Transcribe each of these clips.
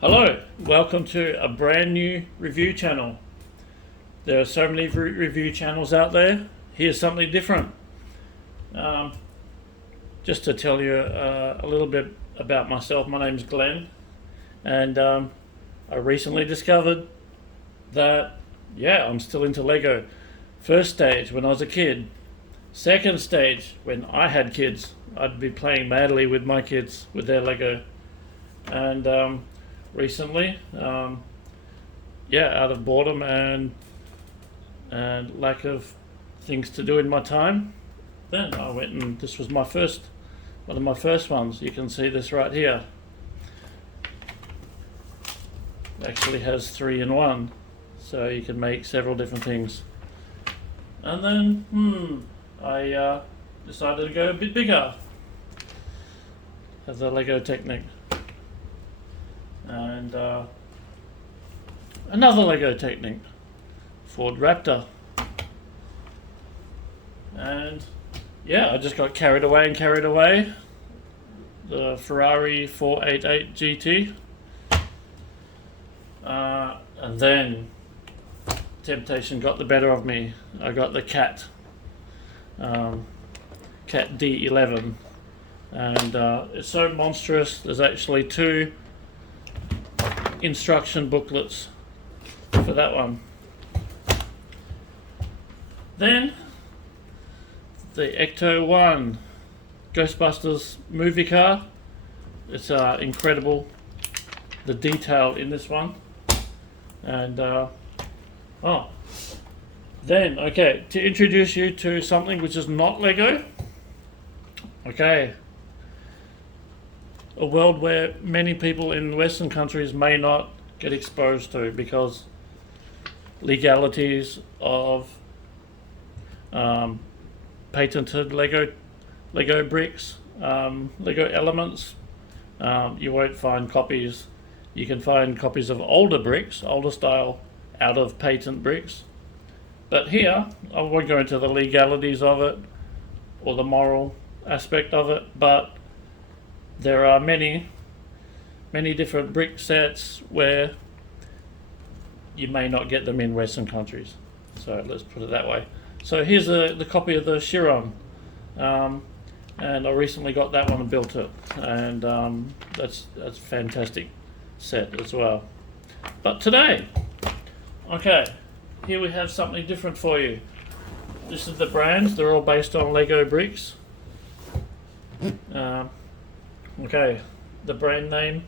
Hello, welcome to a brand new review channel. There are so many review channels out there. Here's something different. Just to tell you a little bit about myself, my name's Glenn, and I recently discovered that, I'm still into Lego. First stage, when I was a kid. Second stage, when I had kids, I'd be playing madly with my kids with their Lego. And recently, out of boredom and lack of things to do in my time, then I went and this was one of my first ones. You can see this right here. It actually has 3 in 1, so you can make several different things. And then, I decided to go a bit bigger as a Lego Technic. And another Lego Technic, Ford Raptor. And I just got carried away. The Ferrari 488 GT. And then temptation got the better of me. I got the Cat D11. And it's so monstrous. There's actually 2 instruction booklets for that one. Then the Ecto 1 Ghostbusters movie car. It's incredible, the detail in this one. And then to introduce you to something which is not Lego. A world where many people in Western countries may not get exposed to because legalities of patented Lego bricks, Lego elements. You won't find copies. You can find copies of older bricks, older style, out of patent bricks. But here, I won't go into the legalities of it or the moral aspect of it, but there are many different brick sets where you may not get them in Western countries. So let's put it that way. So here's the copy of the Chiron. And I recently got that one and built it. And that's a fantastic set as well. But today, here we have something different for you. This is the brands. They're all based on Lego bricks. The brand name,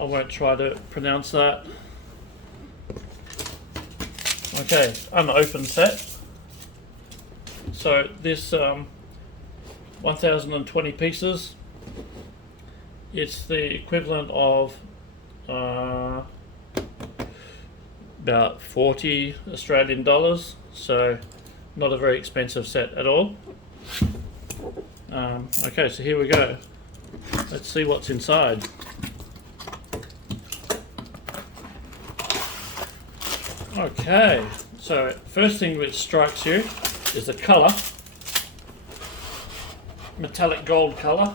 I won't try to pronounce that. Unopened set. So this 1020 pieces, it's the equivalent of about 40 Australian dollars, so not a very expensive set at all. So here we go. Let's see what's inside. So first thing which strikes you is the colour. Metallic gold colour.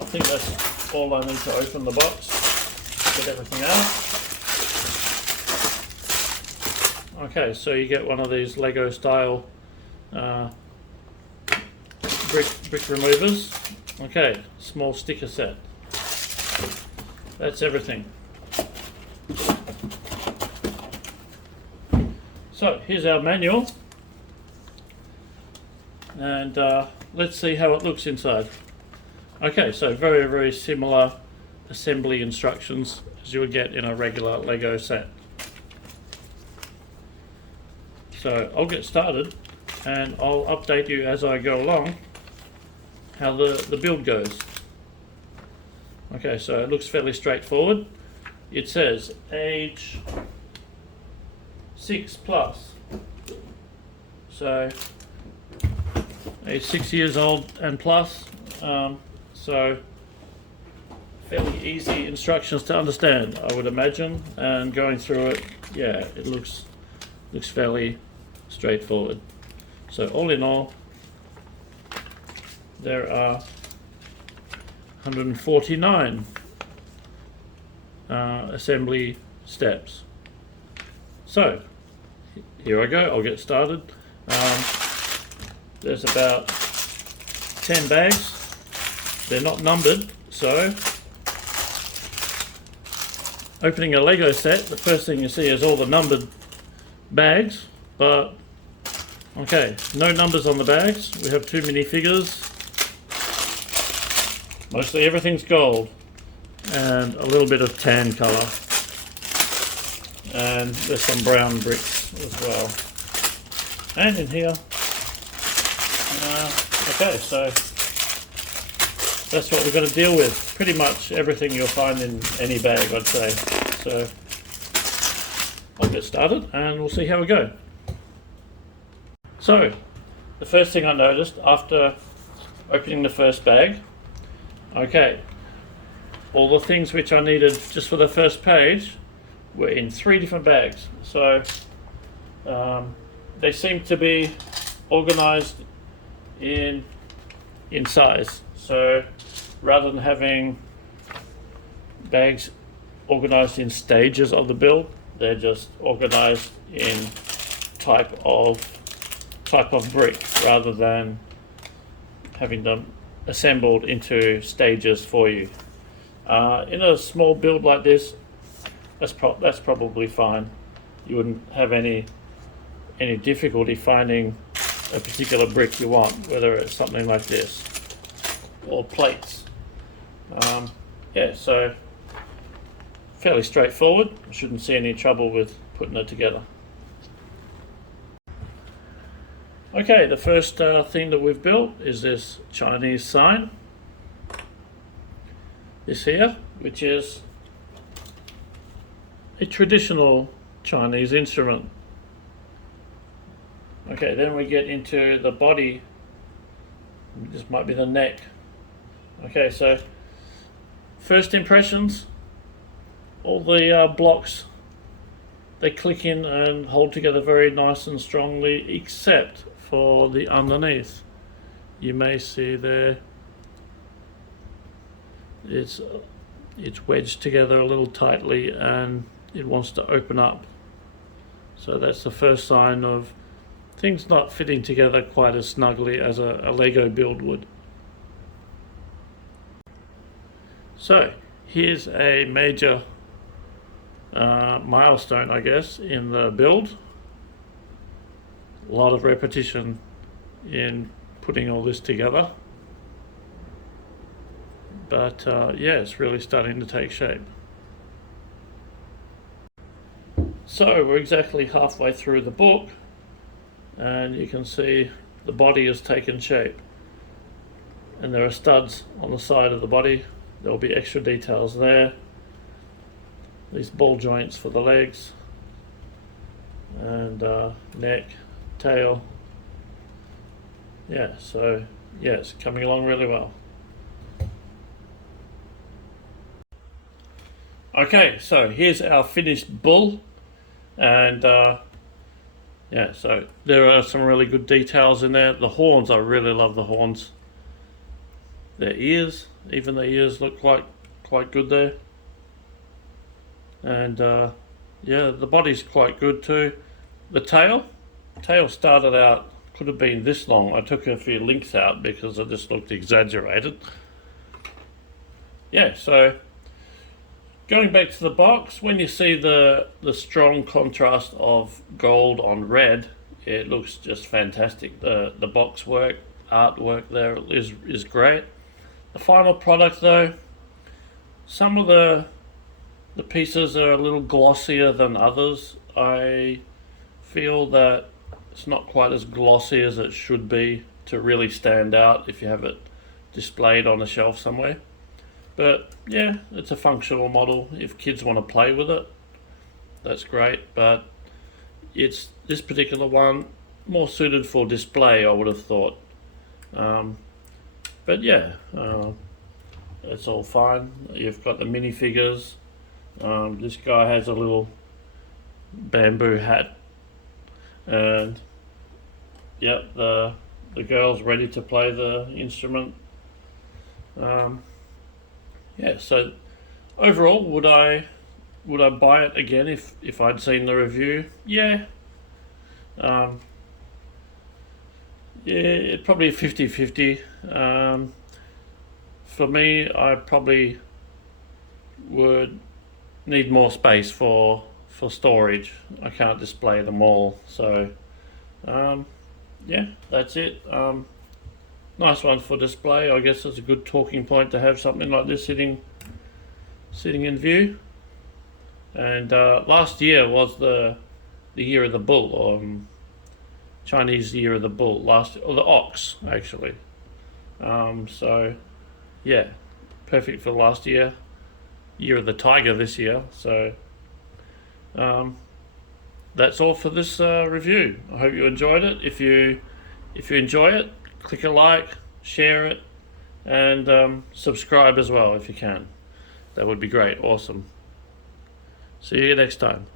I think that's all I need to open the box. Get everything out. So you get one of these Lego style brick removers. Small sticker set. That's everything. So here's our manual, and let's see how it looks inside. So very, very similar assembly instructions as you would get in a regular Lego set. So I'll get started and I'll update you as I go along how the build goes. So it looks fairly straightforward. It says age 6+. So age 6 years old and plus. So fairly easy instructions to understand, I would imagine. And going through it, it looks fairly straightforward. So all in all, there are 149 assembly steps. So here I go, I'll get started. There's about 10 bags. They're not numbered, so opening a Lego set, the first thing you see is all the numbered bags, but okay, no numbers on the bags. We have two minifigures. Mostly everything's gold and a little bit of tan colour, and there's some brown bricks as well. And in here, okay, so that's what we've got to deal with. Pretty much everything you'll find in any bag, I'd say. So I'll get started and we'll see how we go. So the first thing I noticed after opening the first bag, okay, all the things which I needed just for the first page were in 3 different bags. So they seem to be organized in size. So rather than having bags organized in stages of the build, they're just organized in type of brick, rather than having them assembled into stages for you. In a small build like this, that's probably fine. You wouldn't have any difficulty finding a particular brick you want, whether it's something like this or plates. Yeah, so fairly straightforward. I shouldn't see any trouble with putting it together. Okay, the first thing that we've built is this Chinese sign. This here, which is a traditional Chinese instrument. Okay, then we get into the body. This might be the neck. Okay, so first impressions, all the blocks, they click in and hold together very nice and strongly, except for the underneath. You may see there it's wedged together a little tightly and it wants to open up. So that's the first sign of things not fitting together quite as snugly as a Lego build would. So here's a major milestone, I guess, in the build. A lot of repetition in putting all this together, but yeah, it's really starting to take shape. So we're exactly halfway through the book, and you can see the body has taken shape, and there are studs on the side of the body. There will be extra details there. These ball joints for the legs, and neck, tail. Yeah, so yeah, it's coming along really well. Okay, so here's our finished bull, and yeah, so there are some really good details in there. The horns, I really love the horns. Their ears, even the ears look quite good there. And yeah, the body's quite good too. The tail started out, could have been this long. I took a few links out because it just looked exaggerated. Yeah, so going back to the box, when you see the strong contrast of gold on red, it looks just fantastic. The box work, artwork there is great. The final product though, some of the pieces are a little glossier than others. I feel that it's not quite as glossy as it should be to really stand out if you have it displayed on a shelf somewhere. But yeah, it's a functional model. If kids want to play with it, that's great. But it's this particular one more suited for display, I would have thought. But yeah, it's all fine. You've got the minifigures. This guy has a little bamboo hat, and yeah, the girl's ready to play the instrument. Yeah, so overall, would I would I buy it again if I'd seen the review? Yeah. Um, yeah, it probably 50-50. For me, I probably would need more space for storage. I can't display them all, so yeah, that's it. Nice one for display. I guess it's a good talking point to have something like this sitting in view. And last year was the year of the bull, or Chinese year of the bull, or the ox actually. So yeah, perfect for last year of the tiger this year. So that's all for this review. I hope you enjoyed it. If you enjoy it, click a like, share it, and subscribe as well if you can. That would be great. Awesome. See you next time.